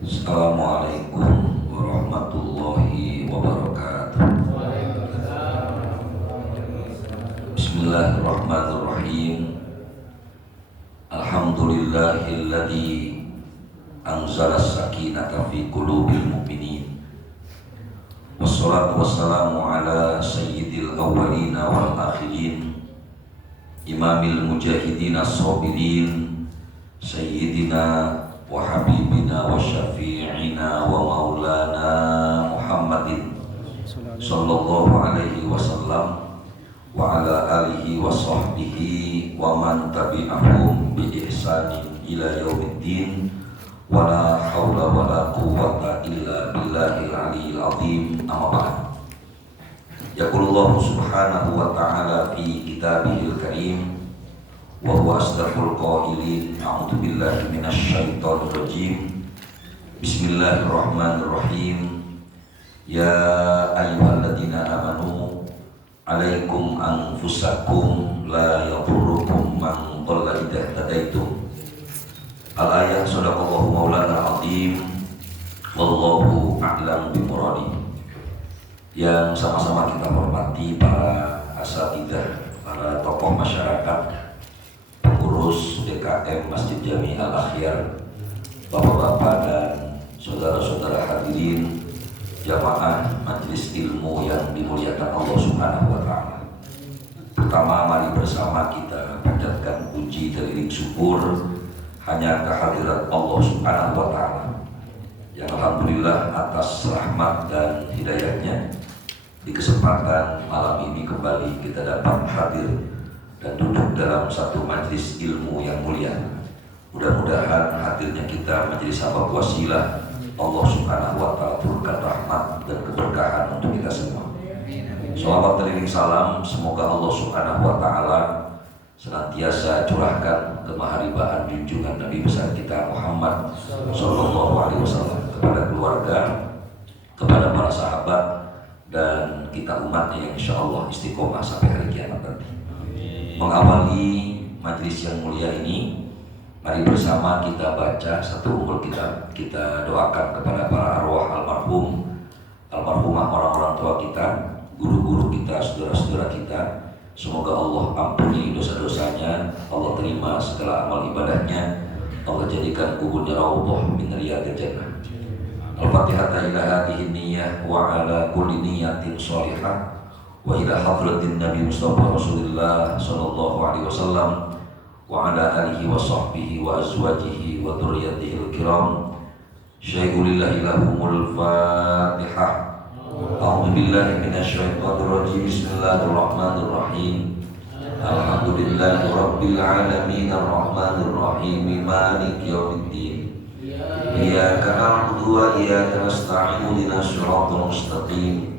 Assalamualaikum warahmatullahi wabarakatuh. Bismillahirrahmanirrahim. Alhamdulillahilladzi anzala as-sakinata fi qulubil mu'minin. Wassalatu wassalamu ala sayyidil awwalina wal akhirin, imamil mujahidin as-sabirin, sayyidina wa habibina wa syafi'ina wa maulana Muhammadin sallallahu alaihi wasallam wa ala alihi wa sahbihi wa man tabi'ahum bi ihsanin ila yaumiddin wa la hawla wa la quwwata illa billahil aliyyil azim. Amma ba'd. Yaqulullahu subhanahu wa ta'ala fi kitabihil karim wa huwa asdaqul qailin. A'udzu billahi minasyaitonir rajim. Bismillahirrahmanirrahim. Ya ayyuhalladzina amanu alaikum anfusakum la yadurrukum man dhalla idza tadaitum. Al-ayah. Shadaqallahu maulana al-azim. Wallahu a'lam bimuradi. Yang sama-sama kita hormati para asatidzah, para tokoh masyarakat, pengurus DKM Masjid Jami Al-Akhyar, bapak-bapak dan saudara-saudara hadirin jamaah majelis ilmu yang dimuliakan Allah Subhanahu wa Ta'ala. Pertama, mari bersama kita panjatkan puji dan iring syukur hanya kehadirat Allah Subhanahu wa Ta'ala yang alhamdulillah atas rahmat dan hidayahnya di kesempatan malam ini kembali kita dapat hadir dan duduk dalam satu majelis ilmu yang mulia. Mudah-mudahan hadirnya kita majelis sabab wasilah Allah Subhanahu wa Ta'ala turunkan rahmat dan keberkahan untuk kita semua. Shalawat dan iring salam semoga Allah Subhanahu wa Ta'ala senantiasa curahkan kemaharibaan junjungan Nabi besar kita Muhammad sallallahu alaihi wasallam kepada keluarga, kepada para sahabat dan kita umatnya yang insyaallah istiqomah sampai hari kiamat nanti. Mengawali majelis yang mulia ini, mari bersama kita baca satu unggul kitab. Kita doakan kepada para arwah almarhumah orang-orang tua kita, guru-guru kita, saudara-saudara kita. Semoga Allah ampuni dosa-dosanya, Allah terima segala amal ibadahnya, Allah jadikan kuburnya raudhah min riyadil jannah. Al-Fatihah ila hadhihi niyyah wa ala kulli niyyatin shalihah wa ila hadratin Nabi Mustafa Rasulullah sallallahu alaihi wasallam wa ala alihi wa sahbihi wa azwajihi wa dzurriyyatihi al-kiram. Syai'ulillahi lahumul Fatihah. A'udzu billahi minasyaitonir rajim. Bismillahirrahmanirrahim. Alhamdulillahi rabbil alamin arrahmanir rahim maliki yaumiddin. Iyyaka na'budu wa iyyaka nasta'in ihdinas siratal mustaqim.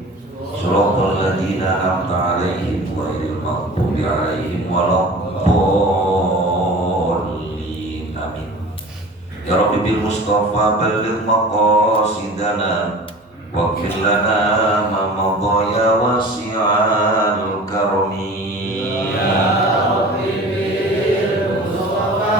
Shiratal ladzina an'amta 'alaihim ghairil maghdubi 'alaihim waladdallin. Amin. Ya Rabbi bil Mustafa balligh maqasidana wa qil lana ma madha ya wasi'al karmi. Ya Rabbi bil Mustafa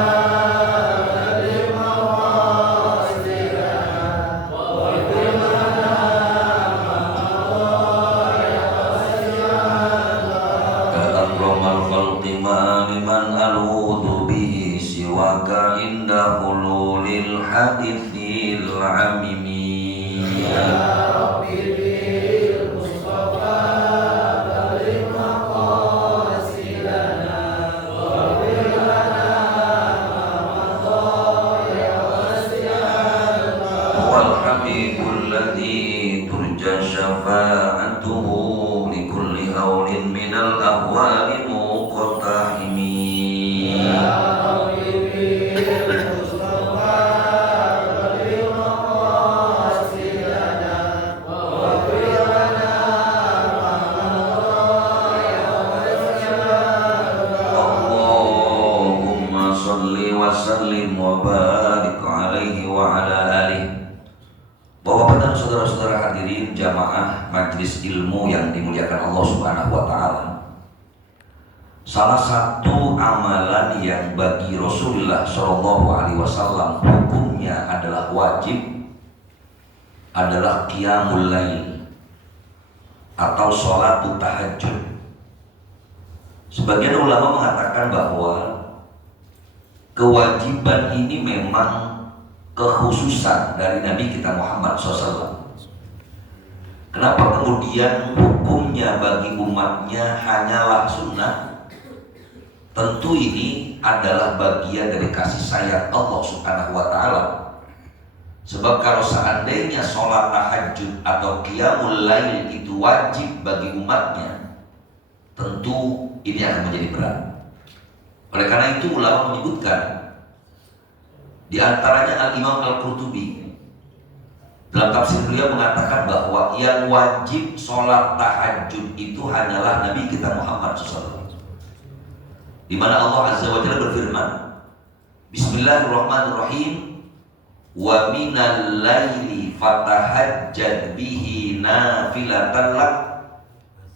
balligh maqasidana wa qil lana ma madha ya wasi'al karmi. Liman aludhu bihi siwaka inda hululil hadithil amimi. Ya Rabbi bil Mustafa balligh maqasidana wa qil lana ma madha ya wasi'al karmi. Wal habibul ladzi turja syafa'atuhu li kulli hawlin minal ahwali muqtahimi. Ya Rabbi bil Mustafa balligh maqasidana wa qil lana ma madha ya wasi'al karmi. Allahumma shalli wa sallim wa barik alaihi wa ala alihi. Bapak dan saudara-saudara hadirin jamaah majelis ilmu yang dimuliakan Allah Subhanahu wa Ta'ala, salah satu amalan yang bagi Rasulullah SAW hukumnya adalah wajib adalah qiyamul lail atau sholatul tahajud. Sebagian ulama mengatakan bahwa kewajiban ini memang kekhususan dari Nabi kita Muhammad SAW. Kenapa kemudian hukumnya bagi umatnya hanyalah sunnah? Tentu ini adalah bagian dari kasih sayang Allah Subhanahu wa Ta'ala. Sebab kalau seandainya sholat tahajud atau qiyamul lail itu wajib bagi umatnya, tentu ini akan menjadi berat. Oleh karena itu ulama menyebutkan, di antaranya Al-Imam Al-Qurtubi dalam tafsir beliau mengatakan bahwa yang wajib sholat tahajud itu hanyalah Nabi kita Muhammad SAW. Di mana Allah Azza wa Jalla berfirman, Bismillahirrahmanirrahim, wa minal laili fatahajjad bihi nafilatan lak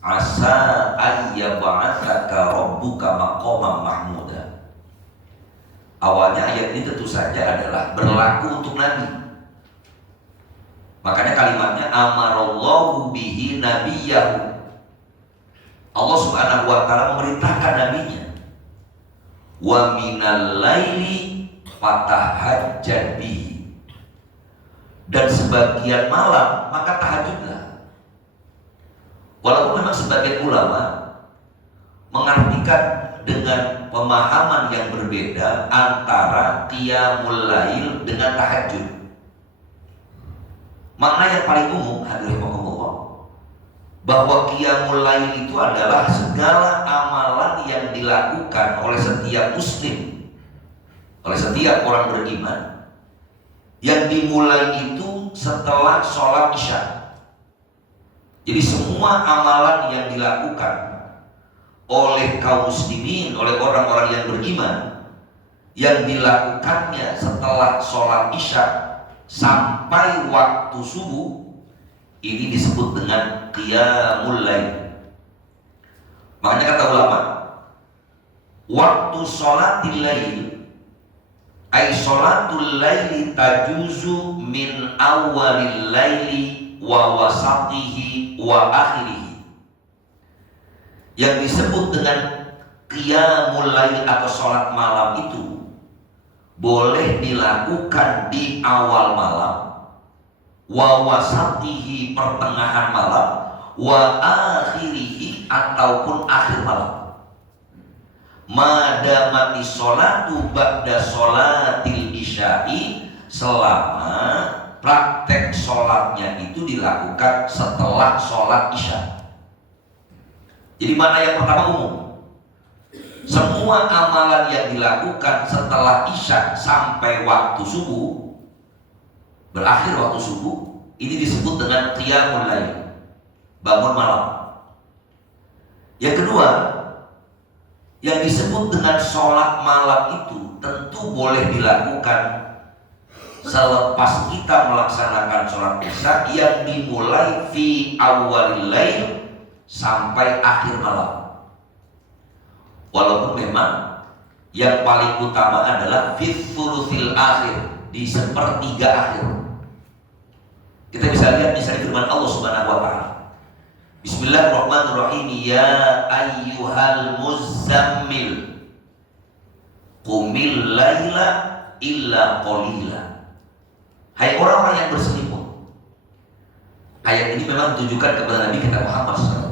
asa ayyab'atsaka rabbuka maqaman mahmuda. Awalnya ayat ini tentu saja adalah berlaku untuk Nabi. Makanya kalimatnya amarallahu bihi nabiyahu. Allah Subhanahu wa Ta'ala memerintahkan nabinya. Wa minal laili fatahajjad bihi. Dan sebagian malam maka tahajudlah. Walaupun memang sebagian ulama mengartikan dengan pemahaman yang berbeda antara qiyamul lail dengan tahajud. Makna yang paling umum hadirin rahimakumullah, bahwa qiyamul lail itu adalah segala amalan yang dilakukan oleh setiap muslim, oleh setiap orang beriman, yang dimulai itu setelah sholat isya. Jadi semua amalan yang dilakukan oleh kaum muslimin, oleh orang-orang yang beriman, yang dilakukannya setelah sholat isya sampai waktu subuh, ini disebut dengan qiyamul lail. Makanya kata ulama, waktu sholatil lail ay sholatul laili tajuzu min awalil laili wa wasatihi wa akhirihi. Yang disebut dengan qiyamul lail atau sholat malam itu boleh dilakukan di awal malam, wa wasatihi pertengahan malam, wa akhirihi ataupun akhir malam. Madamati sholatu ba'da sholatil isya'i, selama praktek sholatnya itu dilakukan setelah sholat isya. Jadi mana yang pertama umum? Semua amalan yang dilakukan setelah isya sampai waktu subuh, berakhir waktu subuh, ini disebut dengan qiyamul lail, bangun malam. Yang kedua, yang disebut dengan sholat malam itu tentu boleh dilakukan selepas kita melaksanakan sholat isya yang dimulai fi awalil lail sampai akhir malam. Walaupun memang yang paling utama adalah fil thuluthil akhir, di sepertiga akhir. Kita bisa lihat misalnya firman Allah Subhanahu wa Ta'ala, Bismillahirrahmanirrahim, ya ayyuhal muzammil qumil laila illa qalila. Hai orang-orang yang berselimut. Ayat ini memang ditujukan kepada Nabi kita Muhammad SAW.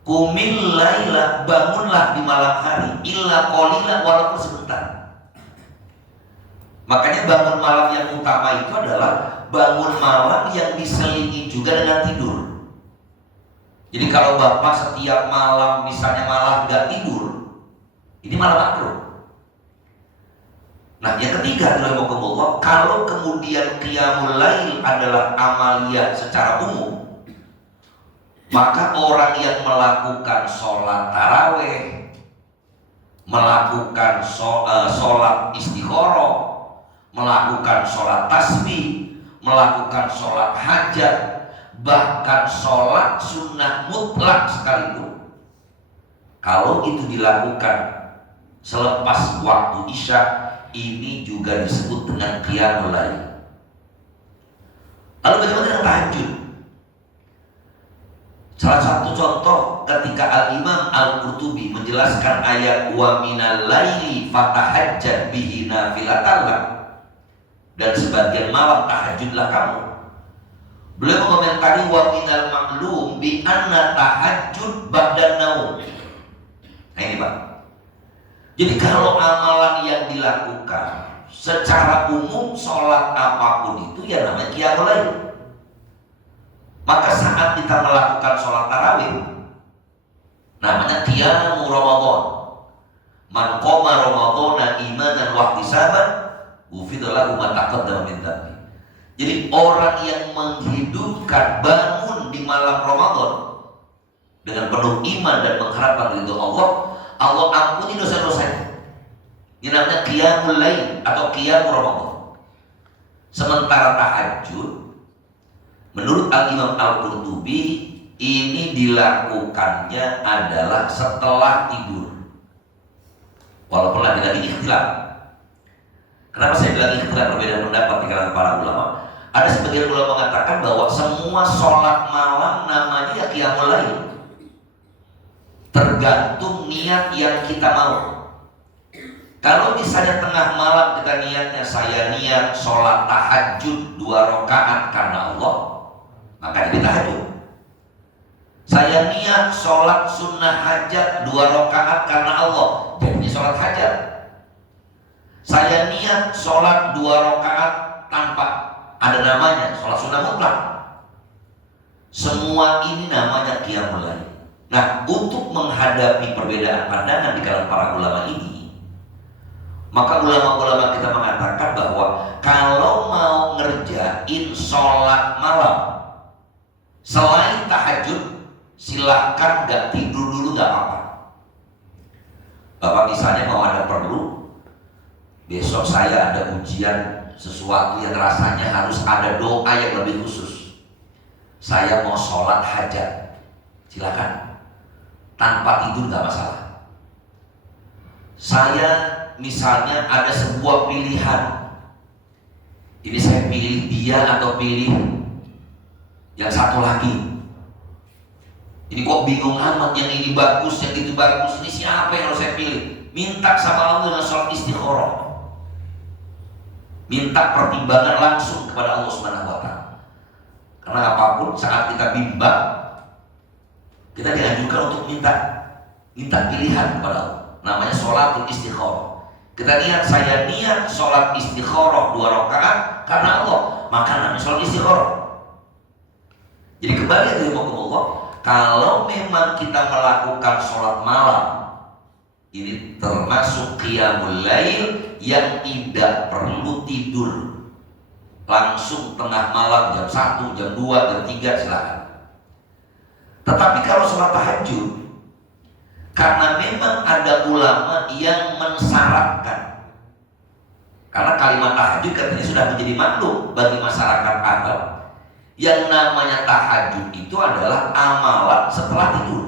Qumil laila, bangunlah di malam hari, illa qalila, walaupun sebentar. Makanya bangun malam yang utama itu adalah bangun malam yang diselingi juga dengan tidur. Jadi kalau bapak setiap malam misalnya malah nggak tidur, ini malah makruh. Nah yang ketiga adalah kalau kemudian qiyamul lail adalah amaliyah secara umum, maka orang yang melakukan sholat taraweh, melakukan sholat istikharah, melakukan sholat tasbih, melakukan sholat hajat, bahkan sholat sunnah mutlak sekalipun, kalau itu dilakukan selepas waktu isya, ini juga disebut dengan qiyamul lail. Lalu tahajud. Salah satu contoh ketika Al-Imam Al-Qurtubi menjelaskan ayat wa minal laili fatahajjad bihi nafilatan lak, dan sebagian malam tahajudlah kamu. Beliau mengomentari wa minal maklum bi anna tahajjud ba'dan naum. Nah ini Pak. Jadi kalau amalan yang dilakukan secara umum, sholat apapun itu ya namanya qiyamul lail. Maka saat kita melakukan sholat tarawih namanya qiyamu Ramadan. Man qoma Ramadhana imanan wa ihtisaban ghufira lahu ma taqaddama min dhanbi. Jadi orang yang menghidupkan, bangun di malam Ramadan dengan penuh iman dan mengharapkan ridho Allah, Allah ampuni dosa-dosanya. Ini namanya qiyamul lail atau qiyamu Ramadan. Sementara tahajud menurut Al-Imam Al-Qurtubi ini dilakukannya adalah setelah tidur. Walaupun lagi-lagi ikhtilaf. Kenapa saya bilang ikhtilaf, berbeda pendapat di kalangan para ulama? Ada sebagian ulama mengatakan bahwa semua sholat malam namanya ya qiyamul lail. Tergantung niat yang kita mau. Kalau misalnya tengah malam kita niatnya, saya niat sholat tahajud 2 rakaat karena Allah, maka jadi tahajud. Saya niat sholat sunnah hajat 2 rakaat karena Allah, jadi sholat hajat. Saya niat sholat 2 rakaat tanpa ada namanya, sholat sunnah mutlak. Semua ini namanya qiyamul lail. Nah, untuk menghadapi perbedaan pandangan di kalangan para ulama ini, maka ulama-ulama kita mengatakan bahwa kalau mau ngerjain sholat malam selain tahajud, silahkan gak tidur dulu, gak apa-apa. Bapak misalnya mau ada perlu, besok saya ada ujian sesuatu yang rasanya harus ada doa yang lebih khusus, saya mau sholat hajat, silakan, tanpa tidur gak masalah. Saya misalnya ada sebuah pilihan, ini saya pilih dia atau pilih yang satu lagi. Ini kok bingung amat, yang ini bagus, yang itu bagus, ini siapa yang harus saya pilih? Minta sama Allah dengan sholat istikharah, minta pertimbangan langsung kepada Allah Subhanahu wa Ta'ala. Karena apapun saat kita bimbang, kita dianjurkan untuk minta pilihan kepada Allah. Namanya sholatul istikharah. Kita niat, saya niat sholat istikharah 2 rakaat karena Allah, maka namanya sholat istikharah. Jadi kembali dari Allah, kalau memang kita melakukan sholat malam, ini termasuk qiyamul lail yang tidak perlu tidur. Langsung tengah malam jam 1, jam 2, jam 3 silakan. Tetapi kalau sholat tahajud, karena memang ada ulama yang mensyaratkan, karena kalimat tahajud katanya sudah menjadi maklum bagi masyarakat Arab, yang namanya tahajud itu adalah amalan setelah tidur.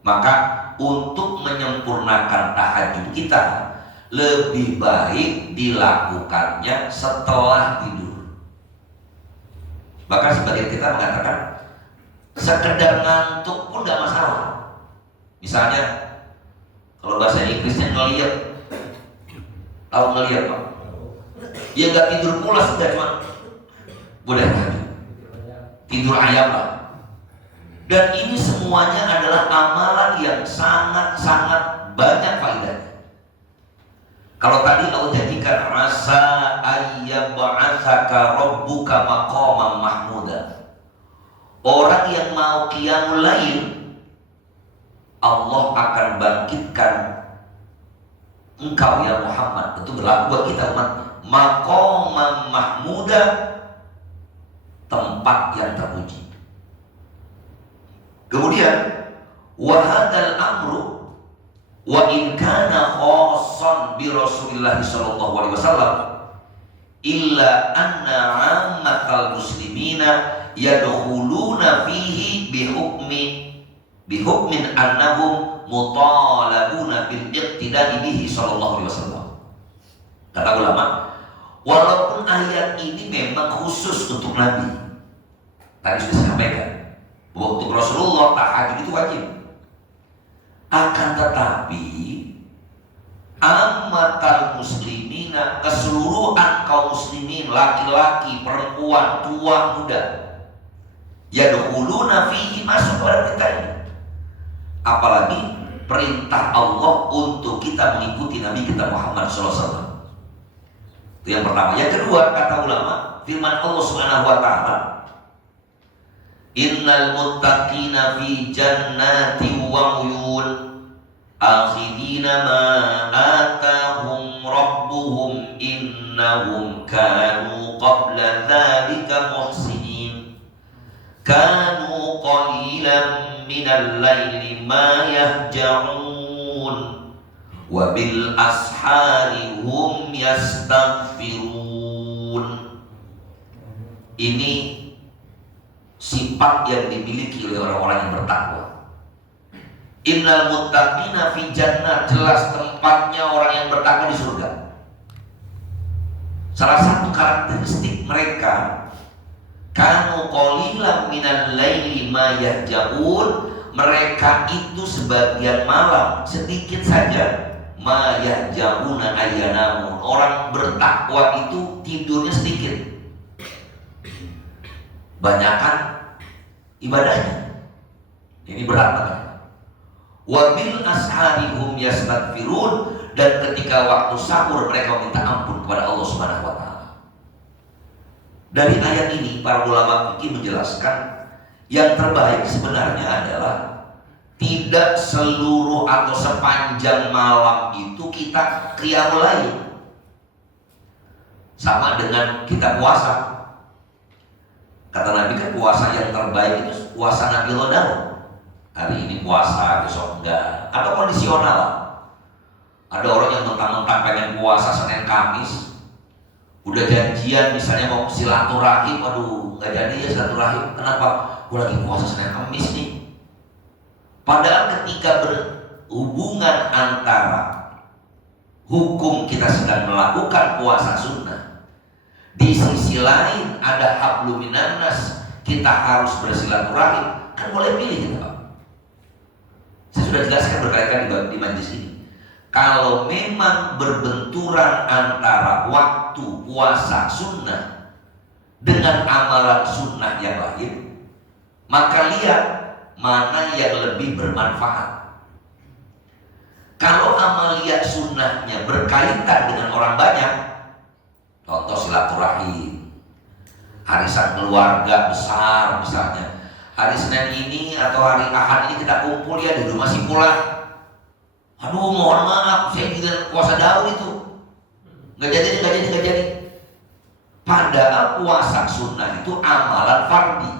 Maka untuk menyempurnakan tahajud kita, lebih baik dilakukannya setelah tidur. Bahkan sebagian kita mengatakan sekedar ngantuk pun gak masalah. Misalnya kalau bahasa Inggrisnya ngeliat, tahu ngeliat Pak? Ya gak tidur pulas, enggak, cuma boleh tidur ayam lah. Dan ini semuanya adalah amalan yang sangat-sangat banyak faedahnya. Kalau tadi Allah jadikan rasa ayyab'atsaka rabbuka maqaman mahmuda, orang yang mau qiyamul lail, Allah akan bangkitkan engkau ya Muhammad, itu berlaku buat kita umat, maqaman mahmuda, tempat yang terpuji. Kemudian wa hadzal amru wa in kana khassan bi Rasulillah sallallahu alaihi wasallam illa anna 'ammatal muslimina yadkhuluna fihi bihukmin annahum mutalabuna bil iqtida'i bihi sallallahu alaihi wasallam. Kata ulama, walaupun ayat ini memang khusus untuk Nabi, Tadi sudah disampaikan bahwa untuk Rasulullah tahajud itu wajib. Akan tetapi ammatal muslimina, keseluruhan kaum muslimin, laki-laki, perempuan, tua, muda, yadkhuluna fihi, masuk pada kita ini. Apalagi perintah Allah untuk kita mengikuti Nabi kita Muhammad SAW. Itu yang pertama. Yang kedua, kata ulama, firman Allah Subhanahu wa taala, innal muttaqina fi jannati wa uyun akhidina ma atahum rabbuhum innahum kanu qabla dhalika muhsinin kanu qalilan minal laili ma yahja'un wa bil ashari hum yastaghfirun. Ini sifat yang dimiliki oleh orang-orang yang bertakwa. Innal muttaqina fi jannah, jelas tempatnya orang yang bertakwa di surga. Salah satu karakteristik mereka, kanu qalilan minal laili ma yahjaun, mereka itu sebagian malam sedikit saja, ma yahjauna ayyanamun, orang bertakwa itu tidurnya sedikit, banyakan ibadahnya. Ini berat banget. Wa bil ashari hum yastaghfirun, dan ketika waktu sahur mereka meminta ampun kepada Allah Subhanahu wa taala. Dari ayat ini para ulama fikih menjelaskan yang terbaik sebenarnya adalah tidak seluruh atau sepanjang malam itu kita qiyamul lail. Sama dengan kita puasa. Kata Nabi kan puasa yang terbaik itu puasa Nabi Daud. Hari ini puasa, besok enggak, atau kondisional. Ada orang yang mentang-mentang pengen puasa Senin Kamis, udah janjian misalnya mau silaturahim, aduh nggak jadi ya silaturahim. Kenapa? Gue lagi puasa Senin Kamis nih. Padahal ketika berhubungan antara hukum kita sedang melakukan puasa sunnah, di sisi lain ada hablum minan nas, kita harus bersilaturahim, kan boleh pilih kita, Pak. Saya sudah jelaskan berkali-kali di majlis ini. Kalau memang berbenturan antara waktu puasa sunnah dengan amalan sunnah yang lain, maka lihat mana yang lebih bermanfaat. Kalau amaliyat sunnahnya berkaitan dengan orang banyak, contoh silaturahim, arisan keluarga besar misalnya, hari Senin ini atau hari Ahad ini kita kumpul ya di rumah si Pulang. Aduh mohon maaf, saya tidak puasa Daud itu, nggak jadi. Padahal puasa sunnah itu amalan fardhi,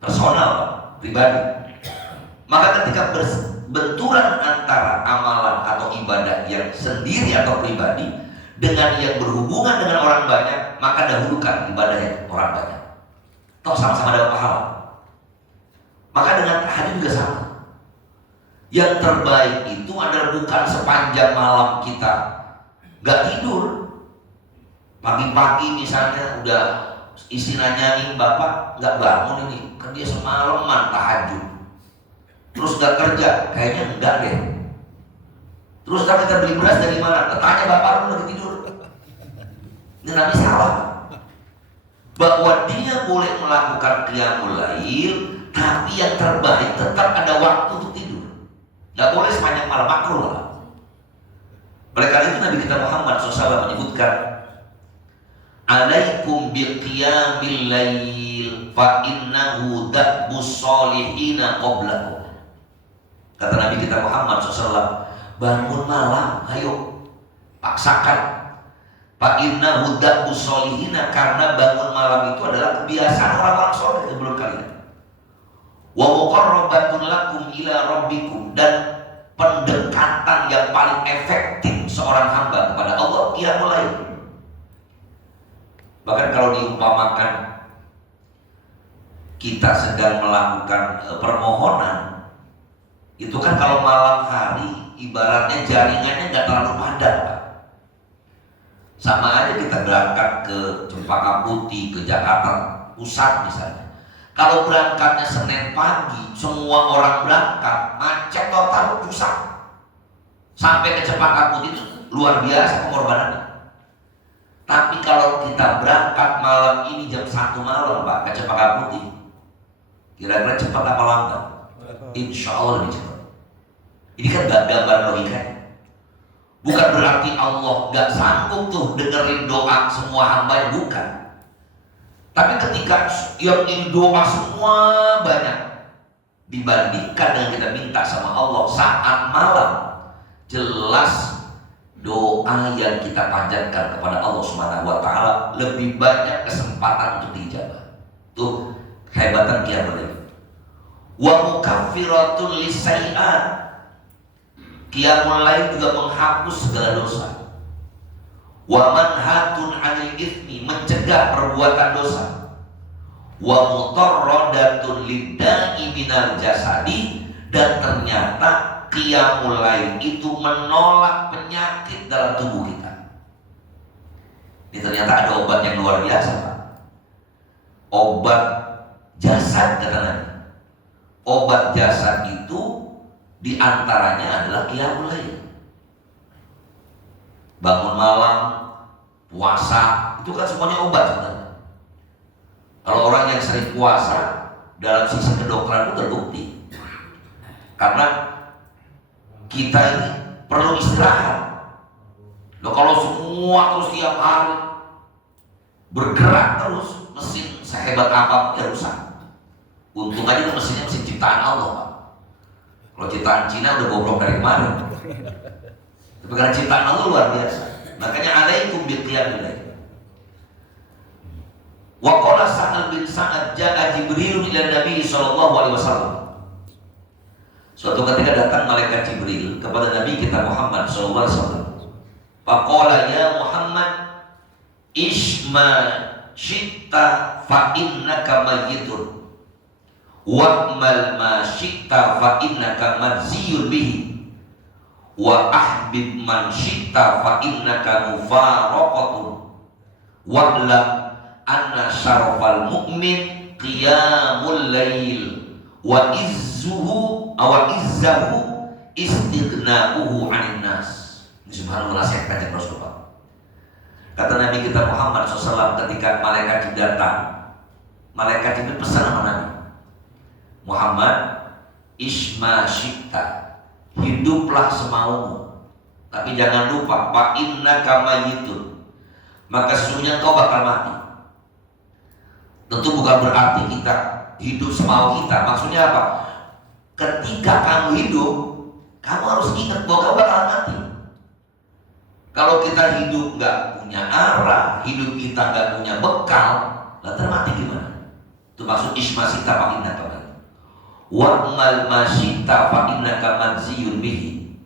personal, pribadi. Maka ketika benturan antara amalan atau ibadah yang sendiri atau pribadi dengan yang berhubungan dengan orang banyak, maka dahulukan ibadah yang orang banyak. Toh sama-sama dapat pahala. Maka dengan tahajud juga sama. Yang terbaik itu adalah bukan sepanjang malam kita gak tidur. Pagi-pagi misalnya udah istri nanyain, bapak gak bangun ini, kan dia semalaman tahajud, terus gak kerja, kayaknya enggak deh. Terus kita beli beras dari mana? Tanya bapak lu lagi tidur. Ini namanya salah. Bahwa dia boleh melakukan qiyamul lail, tapi yang terbaik tetap ada waktu untuk tidur. Gak boleh sepanjang malam, makruh lah. Oleh karena itu Nabi kita Muhammad SAW menyebutkan, alaikum biqiyamil lail fa innahu da'bus solihina qablakum. Kata Nabi kita Muhammad SAW, bangun malam, ayo paksakan. Fa innahu da'bus solihina, karena bangun malam itu adalah kebiasaan orang-orang soleh sebelum kalian. Wa muqarrabatun lakum ila rabbikum, dan pendekatan yang paling efektif seorang hamba kepada Allah qiyamul lail. Bahkan kalau diumpamakan kita sedang melakukan permohonan, itu kan kalau malam hari ibaratnya jaringannya nggak terlalu padat, Pak. Sama aja kita berangkat ke Cempaka Putih, ke Jakarta Pusat misalnya. Kalau berangkatnya Senin pagi, semua orang berangkat, macet total, susah. Sampai ke Cempaka Putih itu luar biasa pengorbanannya. Tapi kalau kita berangkat malam ini jam 1 malam Pak ke Cempaka Putih, kira-kira cepat apa lambat? Insya Allah lebih cepat. Ini kan gambar logikanya. Bukan berarti Allah gak sanggup tuh dengerin doa semua hamba, bukan. Tapi ketika yang ini doa semua banyak dibandingkan dengan kita minta sama Allah saat malam, jelas doa yang kita panjatkan kepada Allah Subhanahu wa taala lebih banyak kesempatan untuk dijabah. Tuh kehebatan qiyamul lail. Wa mukaffiratun lisai'at. Qiyamul lail juga menghapus segala dosa. Wa manhatun 'anil itsmi, mencegah perbuatan dosa. Wa mutarradatun lidda'i minal jasadi, dan ternyata qiyamul lail itu menolak penyakit dalam tubuh kita. Ini ternyata ada obat yang luar biasa Pak. Obat jasad kata Nabi. Obat jasad itu diantaranya adalah qiyamul lail. Bangun malam, puasa, itu kan semuanya obat sebenarnya. Kalau orang yang sering puasa, dalam sisi kedokteran itu terbukti. Karena kita ini perlu istirahat. Loh, kalau semua terus tiap hari bergerak terus, mesin sehebat apapun ya rusak. Untung aja itu mesinnya mesin ciptaan Allah Pak. Kalau ciptaan Cina udah bobrok dari kemarin. Tapi karena ciptaan Allah luar biasa. Makanya alaikum biqiyamil lail. Wa qala Sa'ad bin Sa'ad ja'a Jibril ila Nabi sallallahu alaihi wasallam. Suatu ketika datang malaikat Jibril kepada Nabi kita Muhammad sallallahu alaihi wasallam. Faqala ya Muhammad isma syi'ta fa innaka mayyitun wa'mal ma syi'ta fa innaka madziyun bihi wa ahbib man syi'ta fa innaka mufaraqatun wa'lam anna syarafal mu'min qiyamul lail wa izzuhu aw izzahu istighna'uhu 'anil nas. Ini subhanallah nasihat kanjeng Rasulullah. Kata Nabi kita Muhammad SAW ketika malaikat datang, malaikat itu pesan sama Nabi Muhammad, isma syi'ta, hiduplah semaumu, tapi jangan lupa fa innaka mayyitun, maka sesungguhnya kau bakal mati. Tentu bukan berarti kita hidup semau kita. Maksudnya apa? Ketika kamu hidup, kamu harus ingat bahwa kamu bakal mati. Kalau kita hidup nggak punya arah, hidup kita nggak punya bekal, lalu mati gimana? Itu maksud isma syi'ta fa innaka mayyitun. Wa'mal ma syi'ta fa innaka madziyun bihi.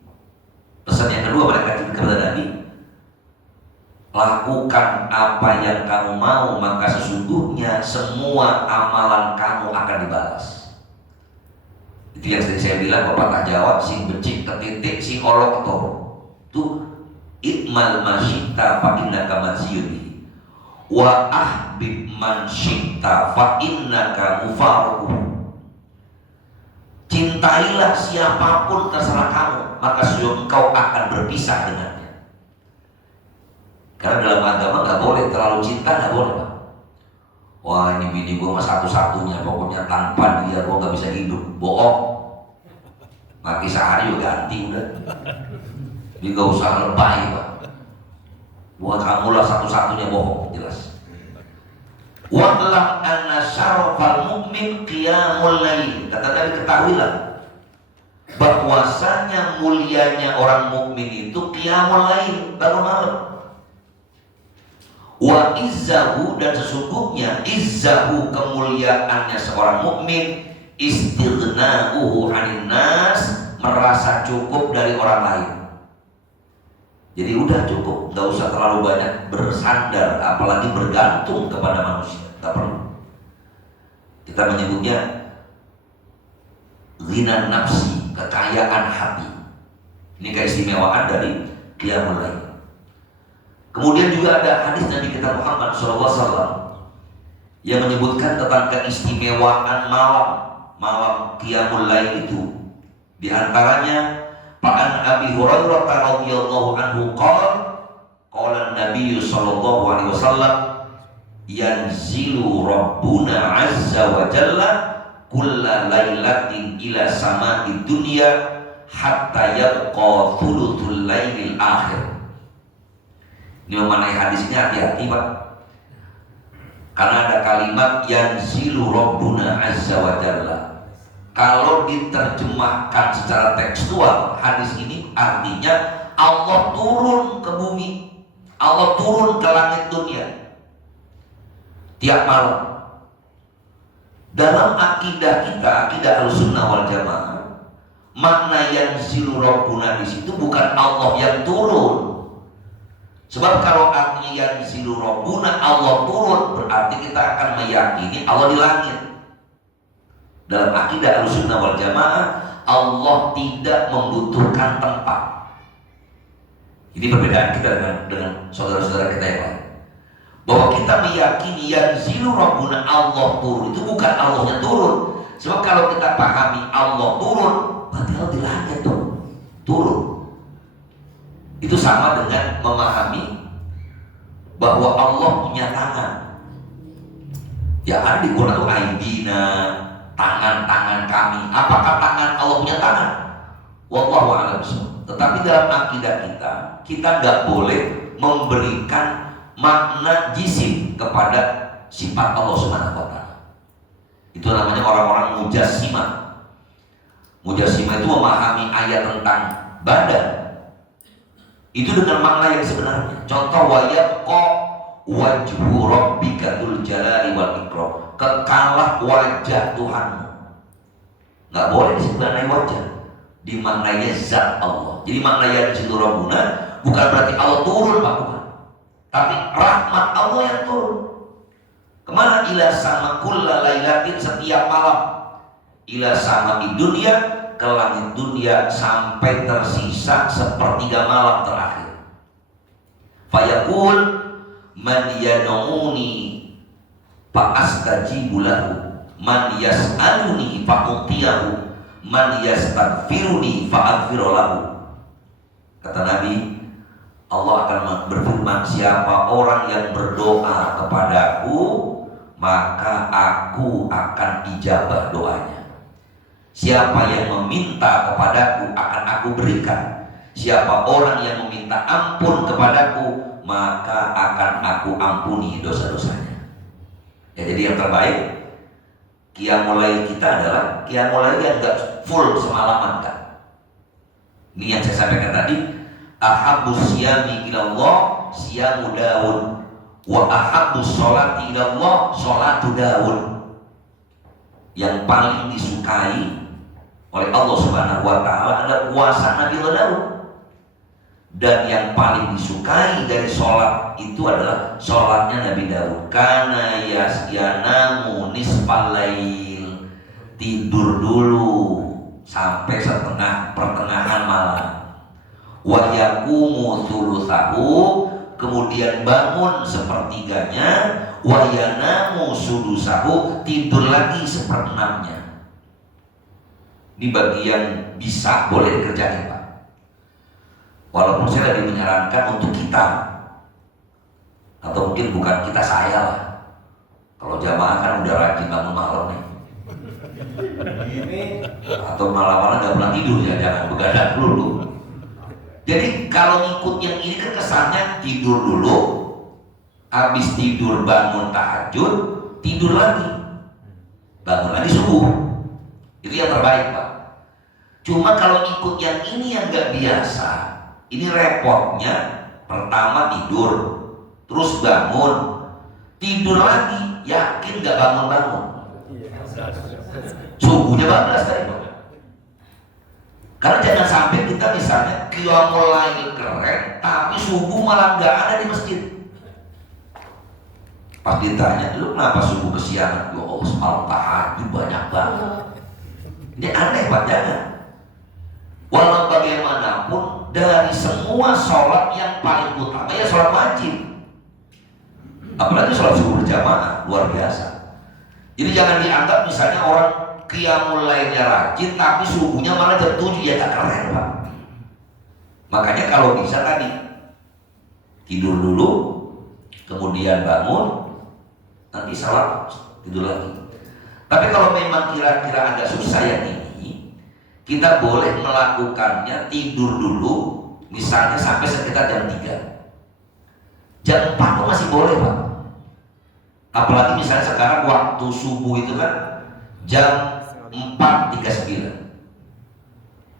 Pesan yang kedua mereka kepada Nabi, lakukan apa yang kamu mau, maka sesungguhnya semua amalan kamu akan dibalas. Itu yang tadi saya bilang, pepatah Jawa, sing becik ketitik, sing olok ketoro. Tuh ikmal ma syi'ta fa innaka madziyun bihi wa ahbib man syi'ta fa innaka mufaraqun. Cintailah siapapun terserah kamu, maka sesungguhnya engkau akan berpisah dengannya. Karena dalam agama nggak boleh terlalu cinta, nggak boleh Pak. Wah ini bini gue mah satu-satunya, pokoknya tanpa dia gue nggak bisa hidup. Bohong. Maki sehari juga ganti udah. Jadi nggak usah lebay Pak. Buat kamulah satu-satunya, bohong jelas. Wa'lam anna syarafal mu'min qiyamul lail. Kata Nabi, ketahuilah bahwasanya mulianya orang mukmin itu qiyamul lail, bangun malam. Wa izzahu, dan sesungguhnya izzahu, kemuliaannya seorang mukmin, istighna'uhu 'anil nas, merasa cukup dari orang lain. Jadi udah cukup, gak usah terlalu banyak bersandar, apalagi bergantung kepada manusia. Gak perlu. Kita menyebutnya ghinan nafsi, kekayaan hati. Ini keistimewaan dari qiyamul lail. Kemudian juga ada hadis Nabi kita Muhammad SAW yang menyebutkan tentang keistimewaan malam Qiyamul Lail itu. Di antaranya An Abi Hurairah radhiyallahu anhu qala Nabi sallallahu alaihi wasallam yanzilu Rabbuna azza wa jalla kulla lailatin ila sama'id dunya hatta yabqa thuluthul lailil akhir. Ini memanai hadis ini hati-hati Pak, karena ada kalimat yanzilu Rabbuna azza wa jalla. Kalau diterjemahkan secara tekstual, hadis ini artinya Allah turun ke bumi, Allah turun ke langit dunia tiap malam. Dalam akidah kita, akidah Ahlussunnah wal Jamaah, makna yanzilu Rabbuna di situ bukan Allah yang turun. Sebab kalau artinya yanzilu Rabbuna Allah turun, berarti kita akan meyakini Allah di langit. Dalam akidah Ahlussunnah wal Jamaah, Allah tidak membutuhkan tempat. Ini perbedaan kita dengan saudara-saudara kita yang lain. Bahwa kita meyakini yanzilu Rabbuna Allah turun, itu bukan Allahnya turun. Sebab kalau kita pahami Allah turun, berarti Allah di langit turun. Itu sama dengan memahami bahwa Allah punya tangan. Ya ada di Quran itu aidina, tangan-tangan kami. Apakah tangan Allah punya tangan? Wallahu a'lam. Tetapi dalam akidah kita nggak boleh memberikan makna jisim kepada sifat Allah Subhanahu wa taala. Itu namanya orang-orang mujassimah. Mujassimah itu memahami ayat tentang badan itu dengan makna yang sebenarnya. Contoh wayabqa wajhu rabbika dzul jalali wal ikram. Kekalah wajah Tuhanmu. Nggak boleh dimaknai wajah, dimaknai zat Allah. Jadi makna yanzilu Rabbuna bukan berarti Allah turun Pak, bukan. Tapi rahmat Allah yang turun. Kemana? Ila sama kulla lailatin, setiap malam. Ila sama di dunia, ke langit dunia sampai tersisa sepertiga malam terakhir. Fayaqul man yad'uni fa astajibu lahu, man yas'aluni fa utiyahu, man yastaghfiruni fa aghfir lahu. Kata Nabi, Allah akan berfirman, siapa orang yang berdoa kepadaku, maka aku akan ijabah doanya. Siapa yang meminta kepadaku, akan aku berikan. Siapa orang yang meminta ampun kepadaku, maka akan aku ampuni dosa-dosanya. Ya, jadi yang terbaik Qiyamul Lail kita adalah Qiyamul Lail yang gak full semalaman kan. Ini yang saya sampaikan tadi. Ahabbus siyami ilallah siyamu Daud, wa ahabbus sholati ilallah sholatu Daud. Yang paling disukai oleh Allah Subhanahu wa taala adalah puasa Nabi Daud. Dan yang paling disukai dari sholat itu adalah sholatnya Nabi Daud. Kana yanamu nisfal lail, tidur dulu sampai pertengahan malam. Wa yaqumu thulutsahu, kemudian bangun sepertiganya. Wa yanamu sudusahu, tidur lagi seperenamnya. Ini bagian bisa boleh dikerjain Pak. Walaupun saya lebih menyarankan untuk kita, atau mungkin bukan kita, saya lah. Kalau jamaah kan udah rajin bangun malam nih, atau malam-malam gak pernah tidur ya, jangan begadang dulu. Jadi kalau ngikut yang ini kan kesannya tidur dulu, habis tidur bangun tahajud, tidur lagi, bangun lagi subuh. Itu yang terbaik Pak. Cuma kalau ikut yang ini yang gak biasa, ini repotnya. Pertama tidur, terus bangun, tidur lagi, yakin gak bangun-bangun. Subuhnya bablas tadi Pak. Karena jangan sampai kita misalnya Qiyamul Lail keren, tapi subuh malah gak ada di masjid. Pas ditanya, lu kenapa subuh kesiangan? Oh semalam tahajud banyak banget. Ini aneh Pak, jangan. Walau bagaimanapun, dari semua sholat yang paling utama ya sholat wajib. Apalagi sholat subuh berjamaah, luar biasa. Jadi jangan dianggap misalnya orang qiyamul lailnya rajin tapi subuhnya malah jam 7, ya gak keren Pak. Makanya kalau bisa tadi tidur dulu, kemudian bangun, nanti salat tidur lagi. Tapi kalau memang kira-kira agak susah yang ini, kita boleh melakukannya tidur dulu, misalnya sampai sekitar jam 3. Jam 4 pun masih boleh Pak. Apalagi misalnya sekarang waktu subuh itu kan jam 4.39.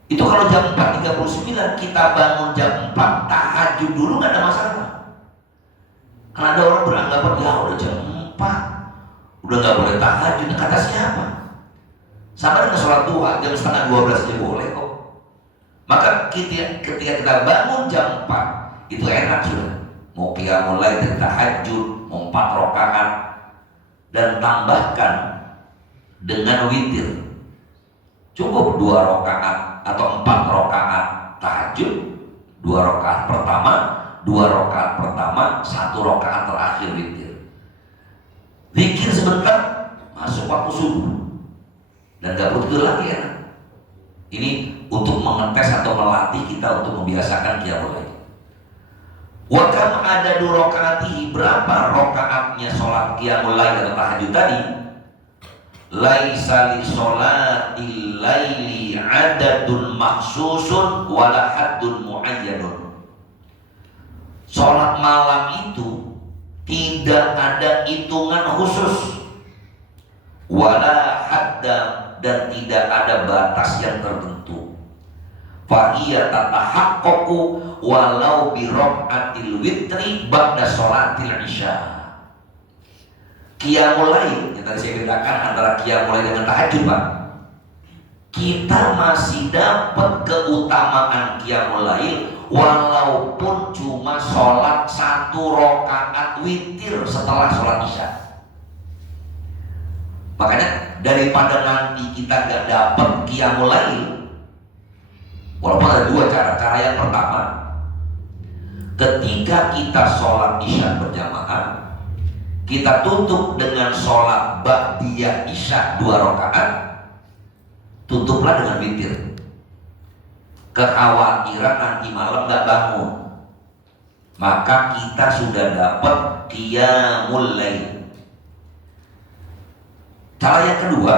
Itu kalau jam 4.39 kita bangun jam 4 tahajud dulu nggak ada masalah. Karena ada orang beranggapan ya udah jam 4 udah nggak boleh tahajud, kata siapa? Sama dengan sholat duha jam setengah 12 aja boleh kok. Maka ketika kita bangun jam 4 itu enak sudah. Mau qiyamul lail dan tahajud, mau 4 rakaat, dan tambahkan dengan witir. Cukup 2 rakaat atau 4 rakaat tahajud, 2 rakaat pertama, 2 rakaat pertama, 1 rakaat terakhir witir. Zikir sebentar, masuk waktu subuh, dan gak butuh tidur lagi ya. Ini untuk mengetes atau melatih kita untuk membiasakan qiyamul lail. Wa kam adadu rakaatihi, berapa rakaatnya sholat qiyamul lail atau tahajud tadi? Laisa li sholatil laili adadun maksusun wala haddun muayyanun. Sholat malam itu tidak ada hitungan khusus, wala hadda, dan tidak ada batas yang tertentu. Fa iya tatahaqqaqu walau bi raqatil witri ba'da sholatil isya. Qiyamul lail yang tadi saya bedakan antara qiyamul lail dengan tahajud Pak. Kita masih dapat keutamaan qiyamul lail walaupun cuma sholat 1 rakaat witir setelah sholat isya. Makanya daripada nanti kita gak dapat qiyamul lail, walaupun ada 2 cara. Cara yang pertama, ketika kita sholat isya berjamaah, kita tutup dengan sholat ba'diyah isya 2 rakaat, tutuplah dengan witir. Kekhawatiran nanti malam gak bangun, maka kita sudah dapat qiyamul lail. Cara yang kedua,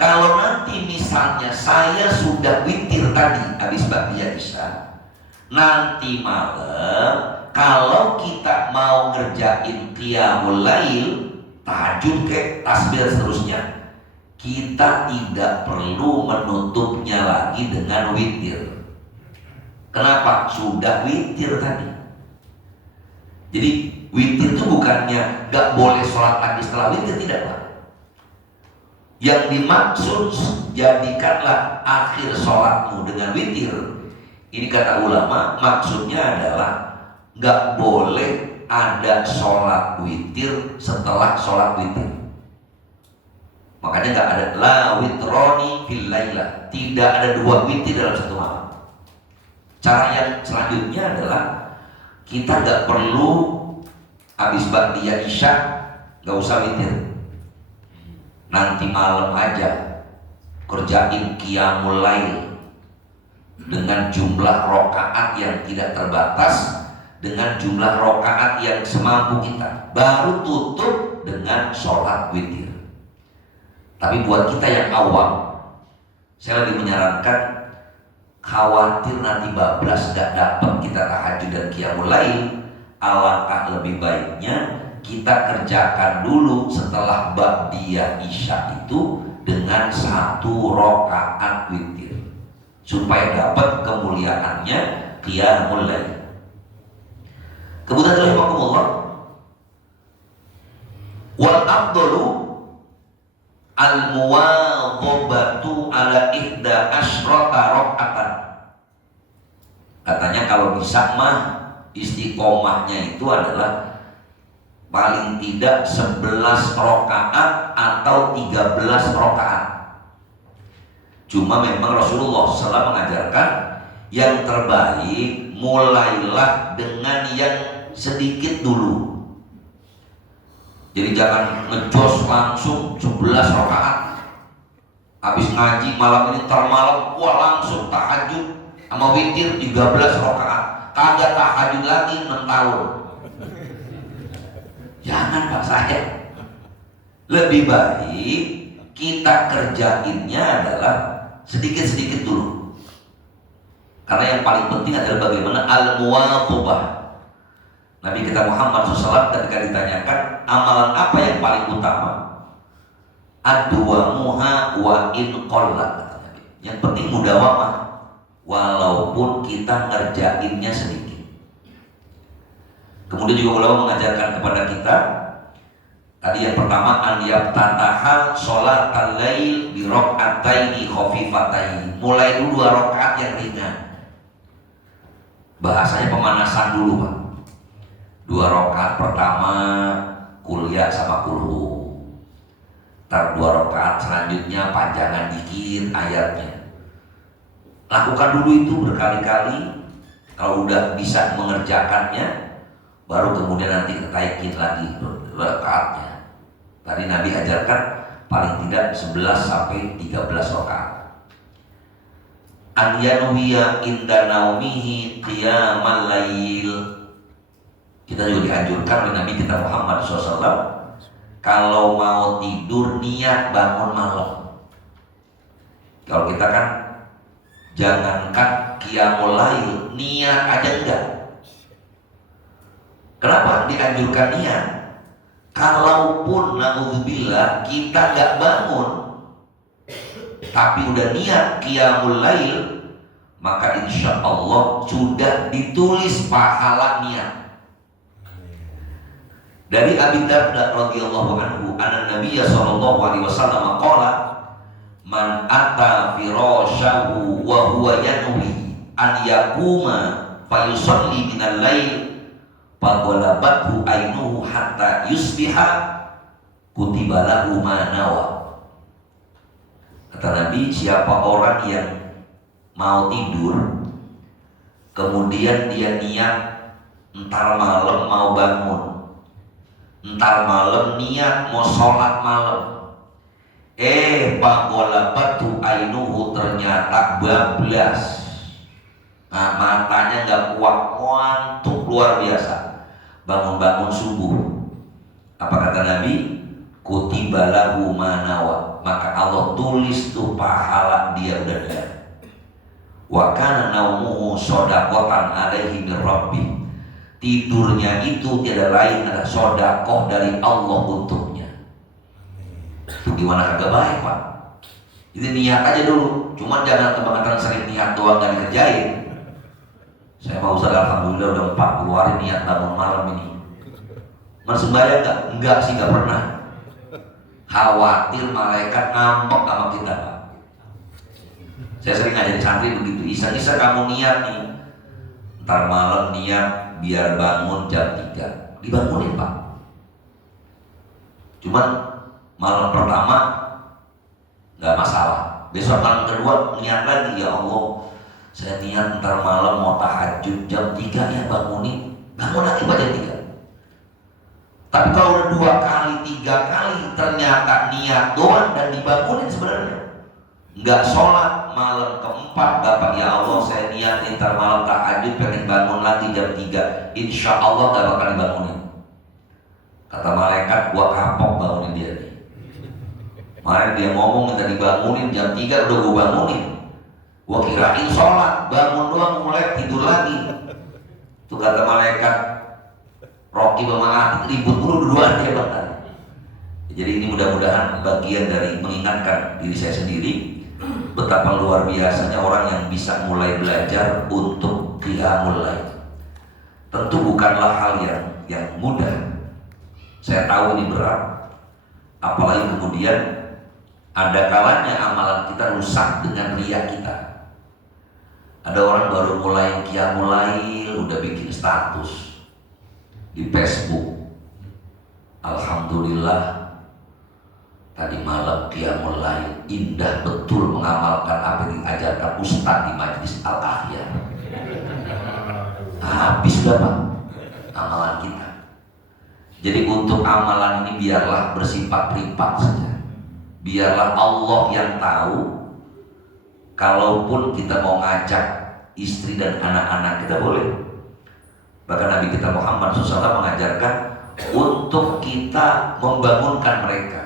kalau nanti misalnya saya sudah witir tadi habis ba'diyah isya, nanti malam kalau kita mau ngerjain qiyamul lail, tahajud ke tasbih seterusnya, kita tidak perlu menutupnya lagi dengan witir. Kenapa? Sudah witir tadi. Jadi witir itu bukannya gak boleh sholat lagi setelah witir, tidak Pak. Yang dimaksud, jadikanlah akhir sholatmu dengan witir. Ini kata ulama, maksudnya adalah gak boleh ada sholat witir setelah sholat witir. Makanya gak ada la witroni fil lailah, tidak ada 2 witir dalam satu malam. Cara yang selanjutnya adalah kita gak perlu habis ba'diyah isya gak usah witir. Nanti malam aja kerjain qiyamul lail dengan jumlah rakaat yang tidak terbatas, dengan jumlah rakaat yang semampu kita, baru tutup dengan sholat witir. Tapi buat kita yang awam, saya lebih menyarankan, khawatir nanti bablas gak dapat kita tahajud dan qiyamul lail, alangkah lebih baiknya kita kerjakan dulu setelah ba'diyah isya itu dengan 1 rakaat witir, supaya dapat kemuliaannya qiyamul lail. Kemudian rahimakumullah, wal afdalu al muwadhabatu ala 11 rakaatan. Katanya kalau bisa mah istiqomahnya itu adalah paling tidak 11 rakaat atau 13 rakaat. Cuma memang Rasulullah SAW mengajarkan yang terbaik mulailah dengan yang sedikit dulu. Jadi jangan ngejos langsung 11 rakaat. Habis ngaji malam ini ntar malam langsung tahajud sama witir 13 rakaat. Kagak tahajud lagi 6 tahun. Jangan Pak saya. Lebih baik kita kerjainnya adalah sedikit-sedikit dulu. Karena yang paling penting adalah bagaimana al-muwaqabah. Nabi kita Muhammad SAW ketika ditanyakan amalan apa yang paling utama, ad-duwamuha wa in qalla. Yang penting mudawamah, walaupun kita ngerjainnya sedikit. Kemudian juga ulama mengajarkan kepada kita, tadi yang pertama an yaftataha sholatal lail bi raka'ataini khafifataini. Mulai dulu 2 rakaat yang ringan. Bahasanya pemanasan dulu, Pak. 2 rakaat pertama kuliah sama kulhu. Ntar 2 rakaat selanjutnya panjangan dikit ayatnya. Lakukan dulu itu berkali-kali. Kalau udah bisa mengerjakannya, baru kemudian nanti ketaikin lagi rakaatnya. Tadi Nabi ajarkan paling tidak 11 sampai 13 rakaat. An yanwiya inda naumihi qiyamal lail. Kita juga dianjurkan oleh Nabi kita Muhammad SAW, kalau mau tidur niat bangun malam. Kalau kita kan jangankan qiyamul lail, niat aja enggak. Kenapa dianjurkan niat? Kalaupun naudzubillah kita enggak bangun, tapi udah niat qiyamul lail, maka insya Allah sudah ditulis pahala niat. Dari Abi Darda radhiyallahu anhu, anna Nabiyya sallallahu alaihi wasallam qala, man ata firashahu wa huwa yanwi an yaquma fa yusalli minal lail fa ghalabathu ainuhu hatta yusbiha kutiba lahu ma nawa. Kata Nabi, siapa orang yang mau tidur kemudian dia niat entar malam mau bangun, entar malam niat mau sholat malam, pagolabatu ainuhu, ternyata bablas, nah, matanya nggak kuat, ngantuk luar biasa, bangun-bangun subuh. Apa kata Nabi? Kutiba lahu manawa, maka Allah tulis tuh pahala dia udah ada. Wa kana naumuhu shadaqatan alaihi min rabbih. Tidurnya itu tidak lain adalah sodakoh dari Allah untuknya. Itu gimana kagak baik, Pak? Jadi niat aja dulu. Cuma jangan kebangetan sering niat doang gak dikerjain. Saya mau Ustaz, alhamdulillah udah 40 hari niat bangun malam ini. Masih sembahyang gak? Enggak sih, gak pernah. Khawatir malaikat ngambek sama kita, Pak. Saya sering ngajarin santri begitu. Isa-isa kamu niat nih, ntar malam niat biar bangun jam 3, dibangunin, Pak. Cuman malam pertama nggak masalah, besok malam kedua niat lagi, ya Allah saya niat ntar malam mau tahajud jam 3 ya, bangunin, bangun lagi Pak jam 3. Tapi kalau udah 2 kali 3 kali ternyata niat doang dan dibangunin, sebenarnya nggak sholat malam keempat, Bapak ya Allah saya niat ntar malam tahajud pengen bangun lagi jam 3, insya Allah gak bakal dibangunin. Kata malaikat, gua kapok bangunin dia nih. Kemarin dia ngomong minta dibangunin jam 3 udah gua bangunin, gua kirain sholat, bangun doang mulai tidur lagi. Tuh kata malaikat, Rocky sama Atik ribut dulu dua dia bakal. Jadi ini mudah-mudahan bagian dari mengingatkan diri saya sendiri betapa luar biasanya orang yang bisa mulai belajar untuk qiyamul lail. Tentu bukanlah hal yang mudah. Saya tahu ini berat. Apalagi kemudian ada kalanya amalan kita rusak dengan riya kita. Ada orang baru mulai qiyamul lail udah bikin status di Facebook. Alhamdulillah tadi malam qiyamul lail, indah betul mengamalkan apa yang diajarkan Ustaz di Majlis Al-Ahyar. Habis sudah, Pak, amalan kita. Jadi untuk amalan ini biarlah bersifat privat saja. Biarlah Allah yang tahu. Kalaupun kita mau ngajak istri dan anak-anak kita boleh. Bahkan Nabi kita Muhammad SAW mengajarkan untuk kita membangunkan mereka.